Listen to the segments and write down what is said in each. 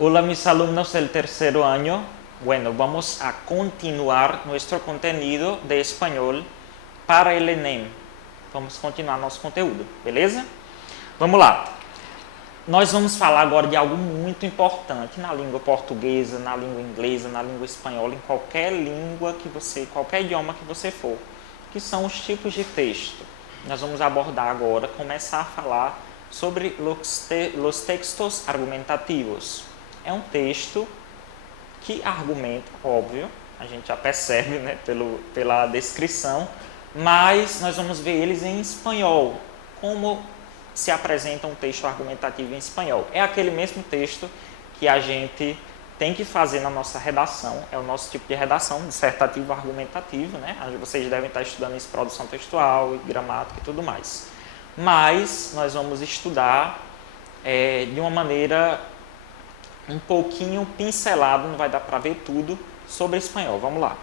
Hola mis alumnos del tercer año. Bueno, vamos a continuar nuestro contenido de espanhol para el Enem. Vamos continuar nosso conteúdo, beleza? Vamos lá. Nós vamos falar agora de algo muito importante na língua portuguesa, na língua inglesa, na língua espanhola, em qualquer língua que você, qualquer idioma que você for, que são os tipos de texto. Nós vamos abordar agora, começar a falar sobre los textos argumentativos. É um texto que argumenta, óbvio, a gente já percebe, né, pela descrição, mas nós vamos ver eles em espanhol, como se apresenta um texto argumentativo em espanhol. É aquele mesmo texto que a gente tem que fazer na nossa redação, é o nosso tipo de redação, dissertativo argumentativo, né? Vocês devem estar estudando isso, produção textual, gramática e tudo mais. Mas nós vamos estudar de uma maneira um pouquinho pincelado, não vai dar para ver tudo, sobre espanhol. Vamos lá.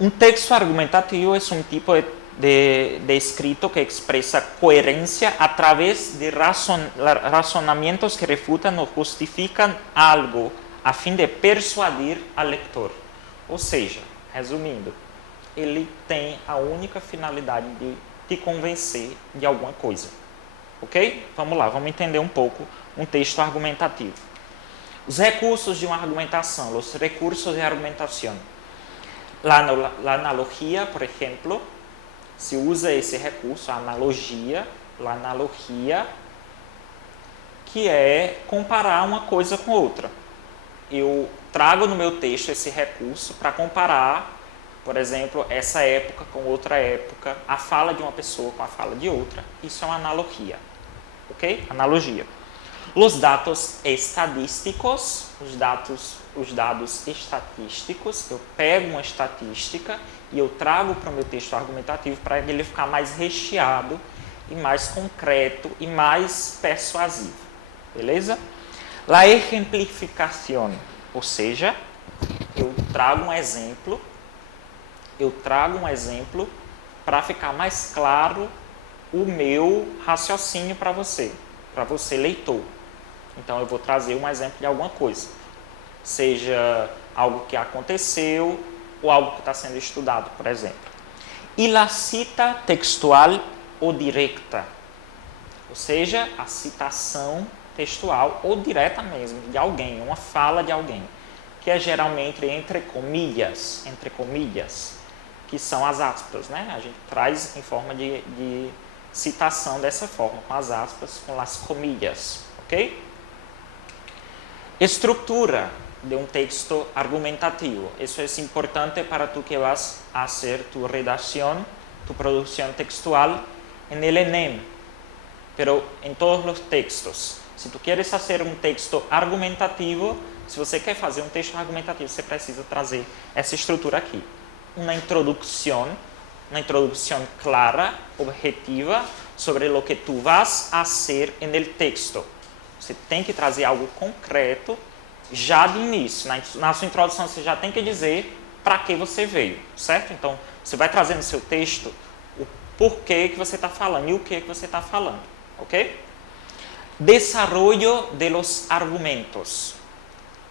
Um texto argumentativo é um tipo de escrito que expresa coherencia a través de razonamientos que refutan o justifican algo a fim de persuadir al lector. Ou seja, resumindo, ele tem a única finalidade de te convencer de alguma coisa. Ok? Vamos lá, vamos entender um pouco um texto argumentativo. Os recursos de uma argumentação, os recursos de argumentação. La analogia, por exemplo, se usa esse recurso, a analogia, que é comparar uma coisa com outra. Eu trago no meu texto esse recurso para comparar, por exemplo, essa época com outra época, a fala de uma pessoa com a fala de outra. Isso é uma analogia, ok? Analogia. Os dados estadísticos, os dados estatísticos, eu pego uma estatística e eu trago para o meu texto argumentativo para ele ficar mais recheado e mais concreto e mais persuasivo, beleza? La ejemplificación, ou seja, eu trago um exemplo para ficar mais claro o meu raciocínio para você leitor. Então eu vou trazer um exemplo de alguma coisa, seja algo que aconteceu ou algo que está sendo estudado, por exemplo. E la cita textual ou directa, ou seja, a citação textual ou direta mesmo, de alguém, uma fala de alguém, que é geralmente entre comillas, que são as aspas, né? A gente traz em forma de citação dessa forma, com as aspas, com as comillas, ok? Estrutura de um texto argumentativo. Isso é importante para tu que vas a hacer tu redacción, tu producción textual en el Enem, pero en todos los textos. Se tu queres fazer um texto argumentativo, se você quer fazer um texto argumentativo, você precisa trazer essa estrutura aqui. Uma introdução clara, objetiva, sobre o que tu vas a hacer en el texto. Você tem que trazer algo concreto já de início. Na sua introdução, você já tem que dizer para que você veio, certo? Então, você vai trazer no seu texto o porquê que você está falando e o que você está falando, ok? Desarrollo de los argumentos.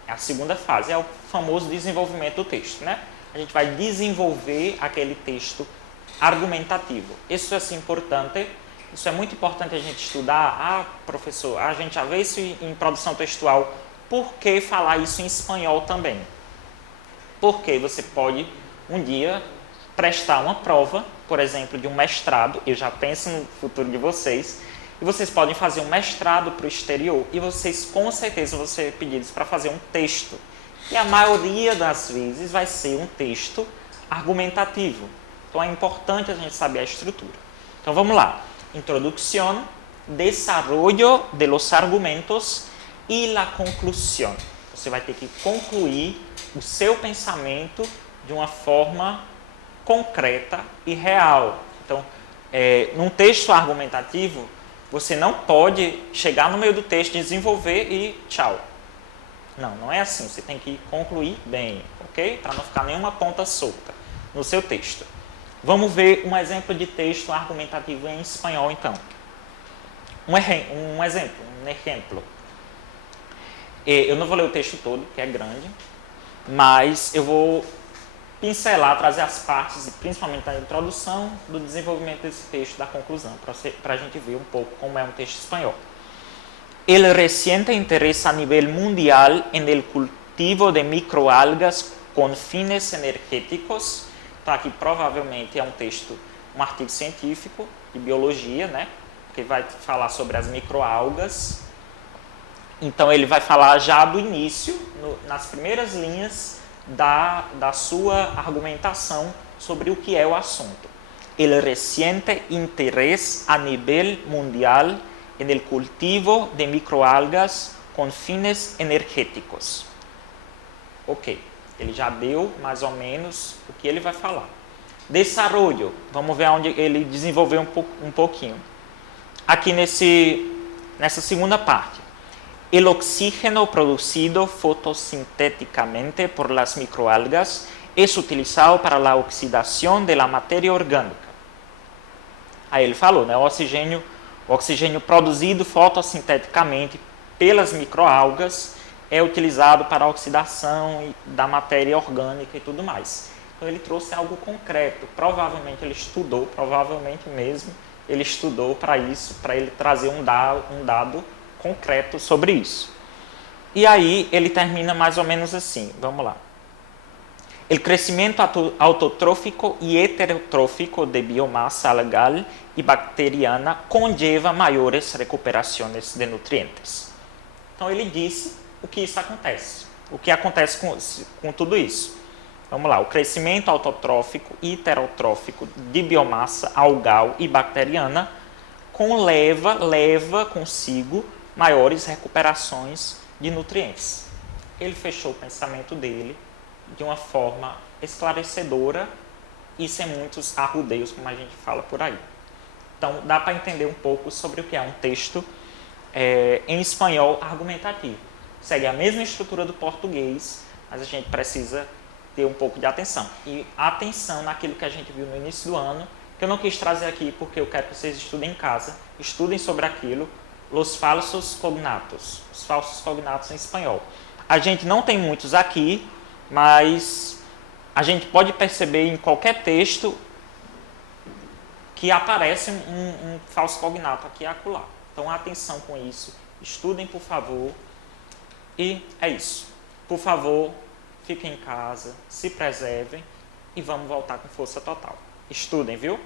A segunda fase é o famoso desenvolvimento do texto, né? A gente vai desenvolver aquele texto argumentativo. Isso é assim, importante. Isso é muito importante a gente estudar. Ah, professor, a gente já vê isso em produção textual. Por que falar isso em espanhol também? Porque você pode, um dia, prestar uma prova, por exemplo, de um mestrado. Eu já penso no futuro de vocês. E vocês podem fazer um mestrado para o exterior. E vocês, com certeza, vão ser pedidos para fazer um texto. E a maioria das vezes vai ser um texto argumentativo. Então, é importante a gente saber a estrutura. Então, vamos lá. Introducción, desarrollo de los argumentos e la conclusão. Você vai ter que concluir o seu pensamento de uma forma concreta e real. Então, num texto argumentativo, você não pode chegar no meio do texto, desenvolver e tchau. Não é assim. Você tem que concluir bem, ok? Para não ficar nenhuma ponta solta no seu texto. Vamos ver um exemplo de texto argumentativo em espanhol, então. Um exemplo. Eu não vou ler o texto todo, que é grande, mas eu vou pincelar, trazer as partes, principalmente da introdução, do desenvolvimento desse texto, da conclusão, para a gente ver um pouco como é um texto espanhol. El reciente interés a nivel mundial en el cultivo de microalgas com fines energéticos. Então aqui provavelmente é um texto, um artigo científico de biologia, né? Que vai falar sobre as microalgas. Então ele vai falar já do início, nas primeiras linhas da sua argumentação sobre o que é o assunto. El reciente interés a nivel mundial en el cultivo de microalgas com fines energéticos. Ok, ele já deu mais ou menos o que ele vai falar. Desarrollo, vamos ver onde ele desenvolveu um pouquinho. Aqui nessa segunda parte. El oxígeno producido fotosintéticamente por las microalgas es utilizado para la oxidación de la materia orgânica. Aí ele falou, né, o oxigênio produzido fotossinteticamente pelas microalgas é utilizado para a oxidação da matéria orgânica e tudo mais. Então ele trouxe algo concreto. Provavelmente ele estudou, provavelmente mesmo, ele estudou para isso, para ele trazer um dado concreto sobre isso. E aí ele termina mais ou menos assim, vamos lá. El crecimiento autotrófico y heterotrófico de biomasa algal y bacteriana conlleva maiores recuperações de nutrientes. Então ele disse o que isso acontece. O que acontece com tudo isso? Vamos lá, o crescimento autotrófico e heterotrófico de biomassa algal e bacteriana leva consigo maiores recuperações de nutrientes. Ele fechou o pensamento dele de uma forma esclarecedora e sem muitos arrudeios, como a gente fala por aí. Então, dá para entender um pouco sobre o que é um texto em espanhol argumentativo. Segue a mesma estrutura do português, mas a gente precisa ter um pouco de atenção. E atenção naquilo que a gente viu no início do ano, que eu não quis trazer aqui porque eu quero que vocês estudem em casa, estudem sobre aquilo, os falsos cognatos em espanhol. A gente não tem muitos aqui, mas a gente pode perceber em qualquer texto que aparece um falso cognato aqui e acolá. Então, atenção com isso. Estudem, por favor. E é isso. Por favor, fiquem em casa, se preservem e vamos voltar com força total. Estudem, viu?